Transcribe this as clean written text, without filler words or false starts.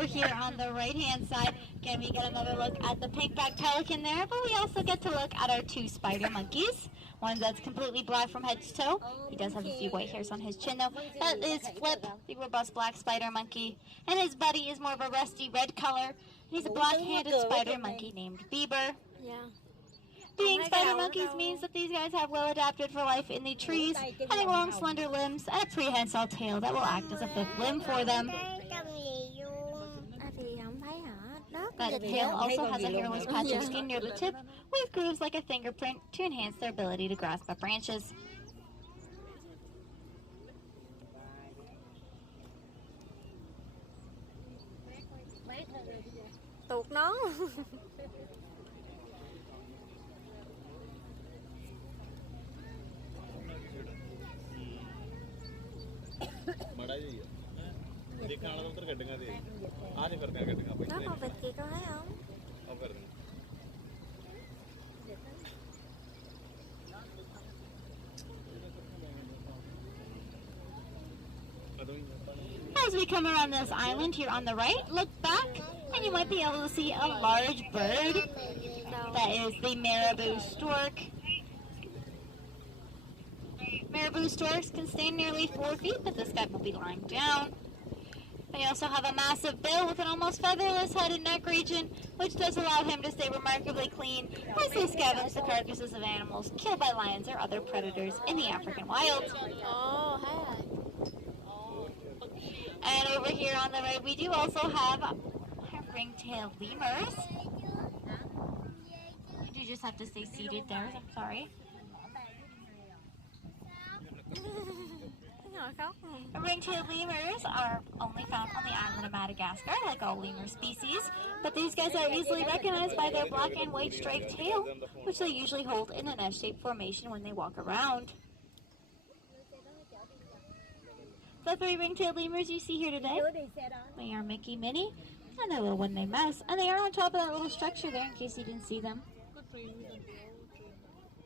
over here on the right-hand side, again, we get another look at the pink-backed pelican there, but we also get to look at our two spider monkeys. One that's completely black from head to toe. He does have a few white hairs on his chin, though. That is Flip, the robust black spider monkey. And his buddy is more of a rusty red color. He's a black-handed spider monkey named Bieber. Dạ. Being spider monkeys means that these guys have well adapted for life in the trees, having long, slender limbs and a prehensile tail that will act as a fifth limb for them. Thì không thấy hả? Đó. That tail also has a hairless patch of skin near the tip, with grooves like a fingerprint to enhance their ability to grasp at branches. Tuột nó. मड़ा जी देखने वाला तो उधर कटेगा दे आज फिर क्या कटेगा Nó con vịt kìa con thấy không? अब कर दूँ As we come around this island here on the right, look back and you might be able to see a large bird. That is the marabou stork. Marabou storks can stand nearly 4 feet, but this guy will be lying down. They also have a massive bill with an almost featherless head and neck region, which does allow him to stay remarkably clean as they scavenge the carcasses of animals killed by lions or other predators in the African wild. Ồ, thấy rồi. And over here on the right, we do also have ring-tailed lemurs. You do just have to stay seated there, I'm sorry. Ngồi khóc. Ring-tailed lemurs are only found on the island of Madagascar, like all lemur species, but these guys are easily recognized by their black and white striped tail, which they usually hold in an S-shaped formation when they walk around. The 3 ring-tailed lemurs you see here today, they are Mickey, Minnie, and their little one named Mouse, and they are on top of that little structure there in case you didn't see them.